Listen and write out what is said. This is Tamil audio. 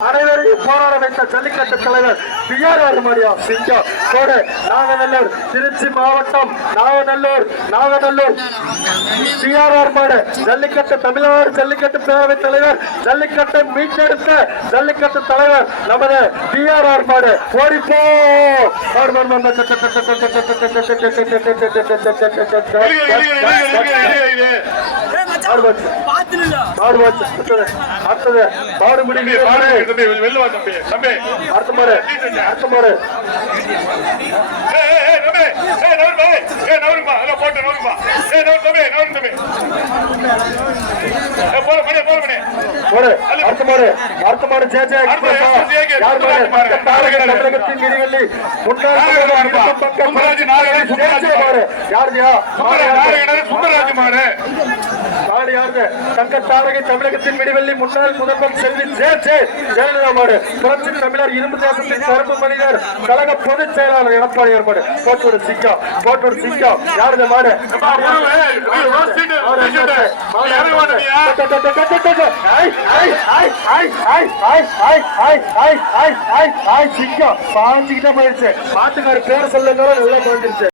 அனைவரையும் போராட வைத்த ஜல்லிக்கட்டு தலைவர் பிஆர் அருமடியா சிங்கம் கோடு நாகநல்லூர் திருச்சி மாவட்டம் நாகநல்லூர் நாகநல்லூர் பிஆர் அருமாடு ஜல்லிக்கட்டு தமிழ்நாடு ஜல்லிக்கட்டு பேரவைத் தலைவர் ஜல்லிக்கட்டை மீட்டெடுத்த ஜல்லிக்கட்டு தலைவர் நமது பிஆர் அருமாடு ஓடிப்போ மாடு அடுத்தது. மாடு முடிவு மாடு தம்பி வெளில வா தம்பி. தம்பி. அடுத்த மாடு அடுத்த அத போட்டு நவருப்பா ஏய் நவரு தம்பி நவரு தம்பி. போற பண்ணி போற பண்ணி மாடு அடுத்த மாடு அடுத்த மாடு ஜே ஜே அடுத்த எக்ஸ்பிரஸ் யார் மாடு? மாடு தாரக தமிழகத்தின் மிதிவெள்ளி முன்னாள். பக்கம் சுந்தரராஜ் நாகராஜ் ஜே ஜே மாடு யாரு? சுந்தரராஜ் சுந்தரராஜ் மாடு மாடு யாருது தங்க தாரகை தமிழகத்தின் விடிவெள்ளி முன்னாள் முதல்வர் செல்வி ஜே ஜே ஜெயலலிதாவோடு புரட்சி தமிழர் இரும்பு தேசத்தின் கருப்பு மனிதர் கழக பொதுச் செயலாளர் எடப்பாடி மாடு கோட்டூர் சிங்கம் கோட்டூர் சிங்கம் யாருது மாடு பாஞ்சுக்கிட்டே போயிடுச்சு பாத்துக்காரு பேர் சொல்லுங்க உள்ள போயிடுச்சு